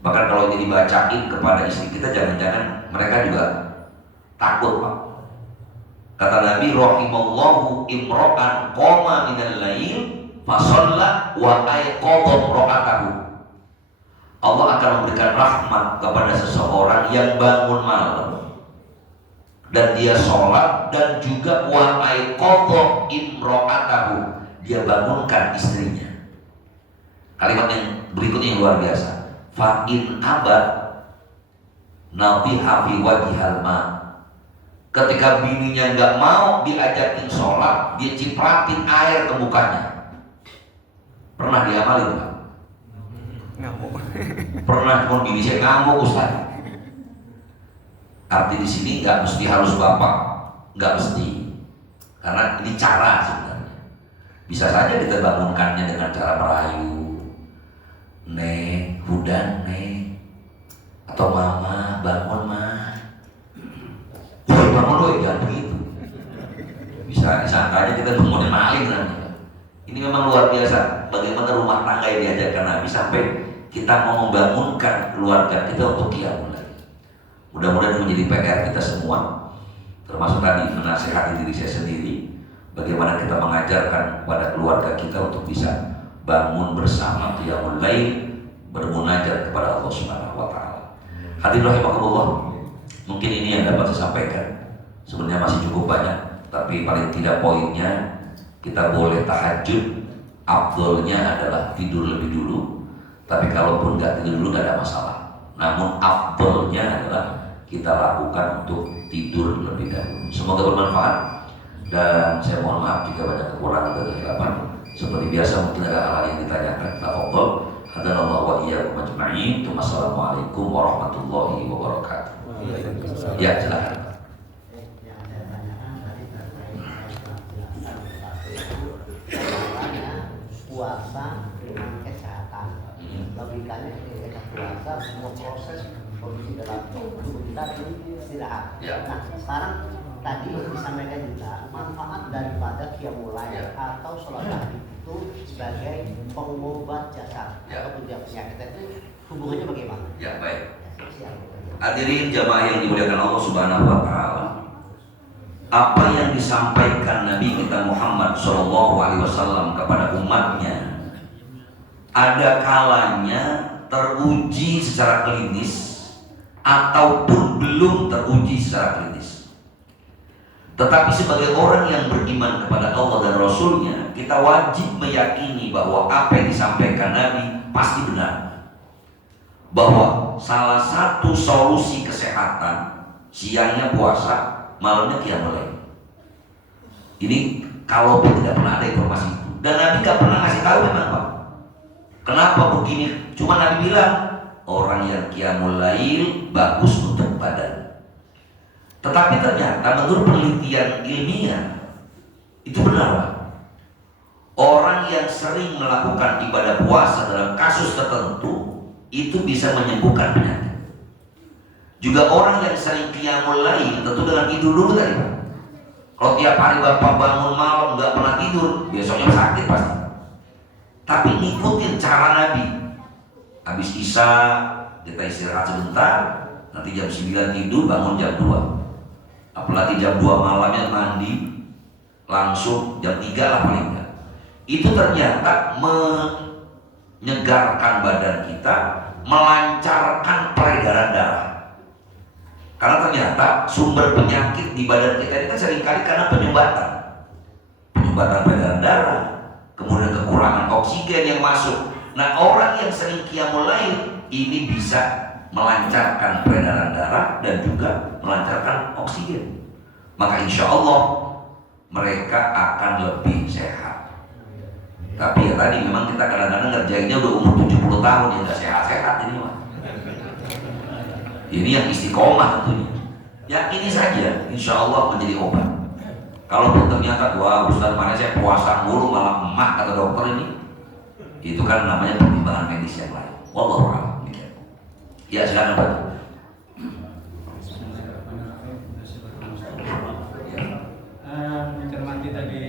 Bahkan kalau ini dibacain kepada istri kita, jangan-jangan mereka juga takut, Pak. Kata Nabi, rahimallahu imro'an qoma minal lail fasalla wa ayqadha raqatahu. Allah akan memberikan rahmat kepada seseorang yang bangun malam dan dia sholat, dan juga wa ayqadha imro'atahu, dia bangunkan istrinya. Kalimat yang berikutnya yang luar biasa. Fa in abad nadhiha fi wajhil ma. Ketika bininya nggak mau diajakin sholat, dia cipratin air ke mukanya. Pernah diamalin Pak? Ngamuk. Pernah, pun bini saya ngamuk Ustaz. Arti di sini nggak mesti harus bapak, nggak mesti, karena ini cara sebenarnya. Bisa saja kita bangunkannya dengan cara merayu, Nek, Hudan, Nek, atau Mama, bangun Ma. Woi bangun woi, jangan begitu. Bisa disangkanya kita bangunin maling nanti. Ini memang luar biasa bagaimana rumah tangga yang diajarkan Nabi sampai kita mau membangunkan keluarga kita untuk qiyamul lail. Mudah-mudahan menjadi PR kita semua, termasuk tadi menasihati diri saya sendiri, bagaimana kita mengajarkan kepada keluarga kita untuk bisa bangun bersama qiyamul lail, bermunajat kepada Allah Subhanahu wa taala. Hadirin rahimakumullah, mungkin ini yang dapat saya sampaikan. Sebenarnya masih cukup banyak, tapi paling tidak poinnya kita boleh tahajud. Afdolnya adalah tidur lebih dulu, tapi kalaupun nggak tidur dulu nggak ada masalah. Namun afdolnya adalah kita lakukan untuk tidur lebih dahulu. Semoga bermanfaat, dan saya mohon maaf jika banyak kekurangan dan kesilapan. Seperti biasa mungkin ada hal yang ditanyakan. Tafadhol. Hadanallahu wa iyyakum ajma'in. Wassalamualaikum warahmatullahi wabarakatuh. Ya, silakan. Puasa dengan kesehatan. Logikanya ketika puasa semua proses kondisi dalam tubuh kita istirahat. Nah, sekarang tadi disampaikan juga manfaat daripada qiyamul lail atau sholat tahajud itu sebagai pengobat jasad atau penyakit itu hubungannya bagaimana? Ya, baik. Hadirin jamaah yang dimuliakan Allah Subhanahu wa taala. Apa yang disampaikan Nabi kita Muhammad SAW kepada umatnya ada kalanya teruji secara klinis ataupun belum teruji secara klinis. Tetapi sebagai orang yang beriman kepada Allah dan Rasulnya, kita wajib meyakini bahwa apa yang disampaikan Nabi pasti benar. Bahwa salah satu solusi kesehatan, siangnya puasa, malamnya qiyamul lail. Ini kalau tidak pernah ada informasi itu, dan Nabi gak pernah ngasih tahu memang Pak. Kenapa begini? Cuma Nabi bilang orang yang qiyamul lail bagus untuk badan. Tetapi ternyata menurut penelitian ilmiah itu benar Pak. Orang yang sering melakukan ibadah puasa dalam kasus tertentu itu bisa menyembuhkan penyakit. Juga orang yang sering qiyamul lail tentu dengan tidur dulu tadi Pak. Kalau tiap hari Bapak bangun malam nggak pernah tidur, besoknya sakit pasti. Tapi ngikutin cara Nabi. Habis isya kita istirahat sebentar, nanti jam 9 tidur, bangun jam 2. Apalagi jam 2 malamnya mandi, langsung jam 3 lah paling enggak. Itu ternyata menyegarkan badan kita, melancarkan peredaran darah. Karena ternyata sumber penyakit di badan kita ini kan seringkali karena penyumbatan peredaran darah, kemudian kekurangan oksigen yang masuk. Nah, orang yang sering qiyamul lail ini bisa melancarkan peredaran darah dan juga melancarkan oksigen. Maka insya Allah mereka akan lebih sehat. Tapi ya tadi memang kita kadang-kadang ngerjainnya udah umur 70 tahun ya nggak sehat-sehat ini Pak. Ini yang istiqomah tentunya. Yakini saja, insya Allah menjadi obat. Kalau ternyata wah Ustaz mana saya puasa mulu malah emak kata dokter ini, Itu kan namanya pertimbangan medis yang lain. Wallahu a'lam. Ya, silakan Pak. Mencermati tadi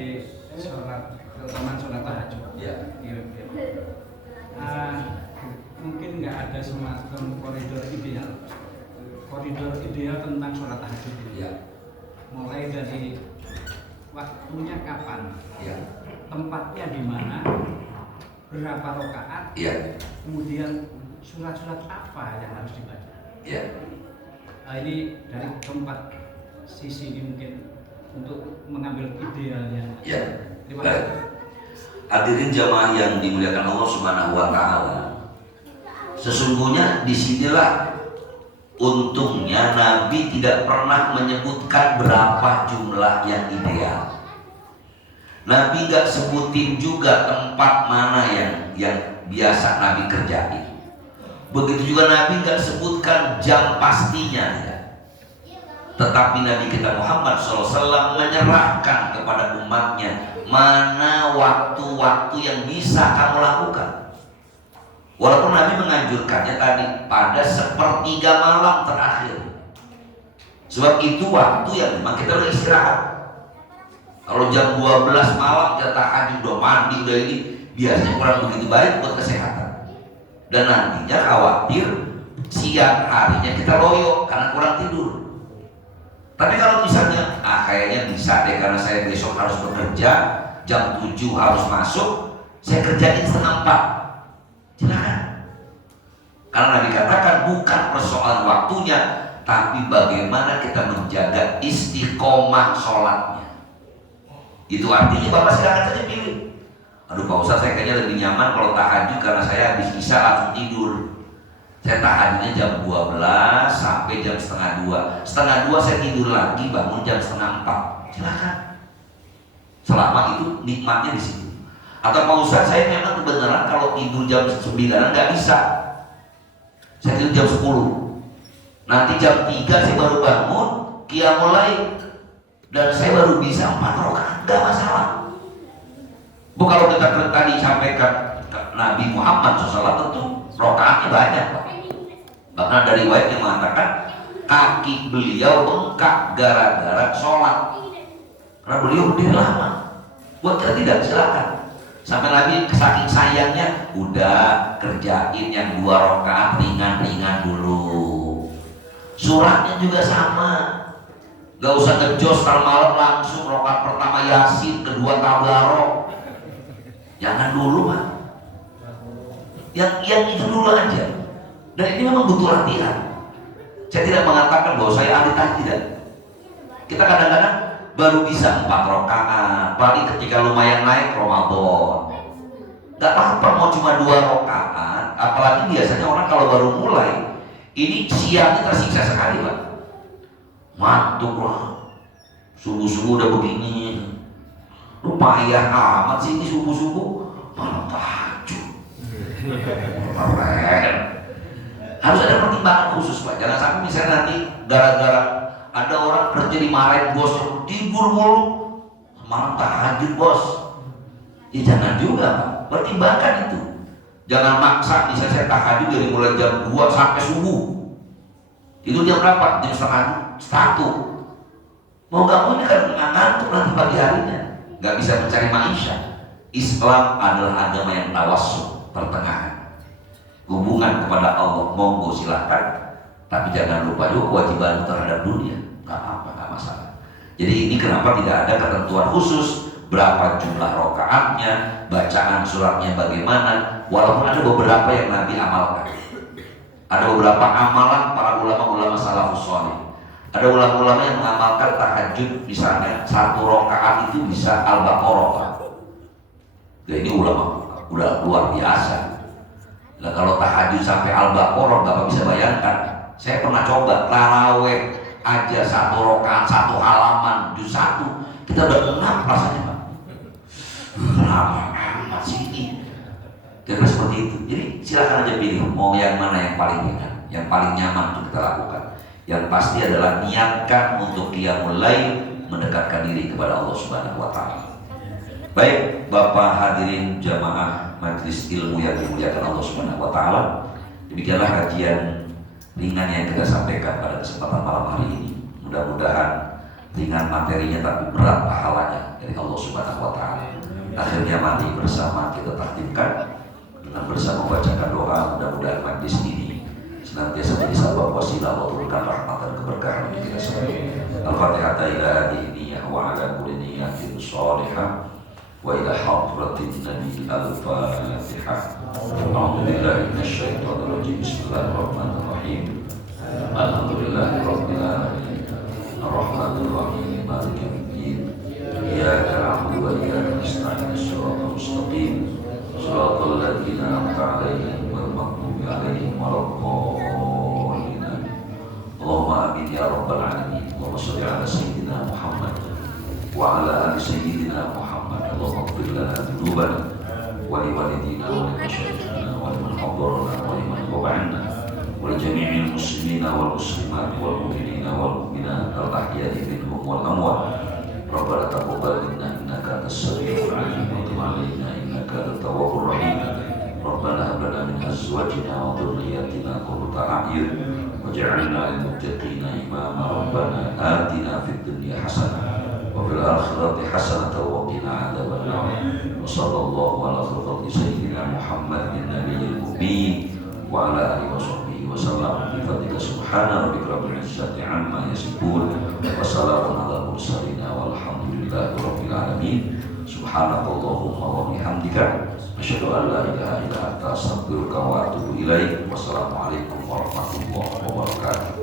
sholat, terutama sholat tahajud. Ya. Mungkin nggak ada semacam koridor ideal tentang sholat tahajud ini. Ya. Mulai dari waktunya kapan, Ya. tempatnya di mana, berapa rakaat, Ya. kemudian surat-surat apa yang harus dibaca. Ya. Ini dari keempat sisi ini mungkin untuk mengambil idealnya. Ya. Terima kasih. Hadirin jamaah yang dimuliakan Allah Subhanahu wa taala. Sesungguhnya disinilah untungnya Nabi tidak pernah menyebutkan berapa jumlah yang ideal. Nabi gak sebutin juga tempat mana yang biasa Nabi kerjain. Begitu juga Nabi gak sebutkan jam pastinya ya. Tetapi Nabi kita Muhammad SAW menyerahkan kepada umatnya mana waktu-waktu yang bisa kamu lakukan. Walaupun Nabi menganjurkannya tadi pada sepertiga malam terakhir. Sebab itu waktu yang memang kita udah istirahat. Kalau jam 12 malam kita tahajud, udah mandi, udah ini, biasanya kurang begitu baik buat kesehatan. Dan nantinya khawatir siang harinya kita loyo karena kurang tidur. Tapi kalau misalnya, kayaknya bisa deh karena saya besok harus bekerja, jam 7 harus masuk, saya kerjain setengah 4. Silakan. Karena Nabi katakan bukan persoalan waktunya, tapi bagaimana kita menjaga istiqomah sholatnya. Itu artinya Bapak silakan saja pilih. Aduh Pak Ustaz, saya kayaknya lebih nyaman kalau tahajud karena saya habis isya langsung tidur. Saya tahajudnya jam 12 sampai jam setengah 2. Setengah 2 saya tidur lagi, bangun jam setengah 4. Silakan. Selama itu nikmatnya di situ. Atau Pak Ustaz, saya memang kebenaran kalau tidur jam 9 nggak bisa. Saya tidur jam 10. Nanti jam 3 saya baru bangun, qiyamul lail. Dan saya baru bisa 4 rakaat, nggak masalah. Bu, kalau kita tadi sampaikan Nabi Muhammad SAW tentu rakaatnya banyak, Pak. Bahkan dari riwayat yang mengatakan kaki beliau bengkak gara-gara sholat. Karena beliau berdiri lama. Buat kita tidak, silakan. Sampai Nabi saking sayangnya, udah kerjain yang 2 rakaat ringan-ringan dulu. Suratnya juga sama. Gak usah ngejos ntar malam langsung rakaat pertama Yasin, kedua Tabarok. Jangan dulu, Pak. Yang itu dulu aja. Dan ini memang butuh latihan. Saya tidak mengatakan bahwa saya ahli tahajud. Kita kadang-kadang baru bisa 4 rakaat, paling ketika lumayan naik Ramadan. Gak apa-apa mau cuma 2 rakaat. Apalagi biasanya orang kalau baru mulai, ini siangnya tersiksa sekali, Pak. Mantuk lah, subuh-subuh udah begini. Lu payah amat sih ini subuh-subuh malam tahajud. Harus ada pertimbangan khusus, Pak. Jangan sampai misalnya nanti gara-gara ada orang kerja dimarahin bos, tidur mulu malam tahajud bos. Ya jangan juga, Pak. Pertimbangkan itu. Jangan maksa misalnya saya tahajud dari mulai jam 2 sampai subuh. Itu jam berapa? Jam setengah 1. Mau gak mau ini kan ngantuk nanti pagi harinya, gak bisa mencari maisha. Islam adalah agama yang tawassul, pertengahan. Hubungan kepada Allah, monggo silahkan. Tapi jangan lupa juga kewajiban terhadap dunia. Gak apa-apa, gak masalah. Jadi ini kenapa tidak ada ketentuan khusus berapa jumlah rokaatnya, bacaan suratnya bagaimana. Walaupun ada beberapa yang Nabi amalkan. Ada beberapa amalan para ulama-ulama salafus shalih. Ada ulama-ulama yang mengamalkan tahajud misalnya 1 rakaat itu bisa Al-Baqarah. Ya, ini ulama udah luar biasa. Nah, kalau tahajud sampai Al-Baqarah Bapak bisa bayangkan. Saya pernah coba taraweh aja 1 rakaat 1 halaman juz 1. Kita udah ngap rasanya, Pak. Lama amat sih ini. Kira-kira seperti itu. Jadi silakan aja pilih mau yang mana yang paling ringan, yang paling nyaman untuk kita lakukan. Yang pasti adalah niatkan untuk qiyamul lail, mendekatkan diri kepada Allah Subhanahu wa taala. Baik, Bapak hadirin jamaah majelis ilmu yang dimuliakan Allah Subhanahu wa taala. Demikianlah kajian ringan yang kita sampaikan pada kesempatan malam hari ini. Mudah-mudahan ringan materinya tapi berat pahalanya dari Allah Subhanahu wa taala. Akhirnya mari bersama kita taktimkan dengan bersama membacakan doa, mudah-mudahan majlis ini senantiasa menjadi sabab wasilah Allah turunkan rahmat dan keberkahan bagi kita semua. Al-Fatihah ila hadhihi wa ala kulli niyatin shalihah wa ila hadratin nabi al-Fatihah. A'udzubillahi minasyaitonir rajim. Bismillahirrahmanirrahim. Alhamdulillahirabbil alamin. Ar-Rahmanir Rahim. Maliki yaumiddin. Iyyaka na'budu wa iyyaka nasta'in. Shiratal mustaqim. Shiratal ladzina an'amta 'alaihim ghairil maghdubi 'alaihim waladdallin. Allahumma amin ya rabbal alamin. Allahumma shalli ala sayyidina Muhammad wa ala ali sayyidina Muhammad. Allahumma ighfir lana dzunubana wa li walidina wa li masyayikhina wa liman hadarana wa liman taba'ana wa li jami'il muslimina wal muslimat wal mu'minina wal mu'minat al-ahya'i minhum wal amwat. Rabbana taqabbal minna innaka antas samiul 'alim wa tub 'alaina innaka antat tawwabur rahim. Rabbana hab lana min azwajina wa dhurriyyatina qurrata a'yun waj'alna lil muttaqina imama. Rabbana atina fid dunya hasanah wa fil akhirati hasanah wa qina adzabannar. Wa sallallahu ala khalqi sayyidina Muhammadin nabiyil ummi wa ala alihi wa sahbihi wa sallam. Bi fadlika subhana rabbika rabbil izzati amma yasifun wa salamun alal mursalin walhamdulillahi rabbil alamin. Subhanakallahumma wa bihamdika asyhadu an la ilaha illa anta astaghfiruka wa atubu ilaik. Wassalamualaikum warahmatullahi wabarakatuh.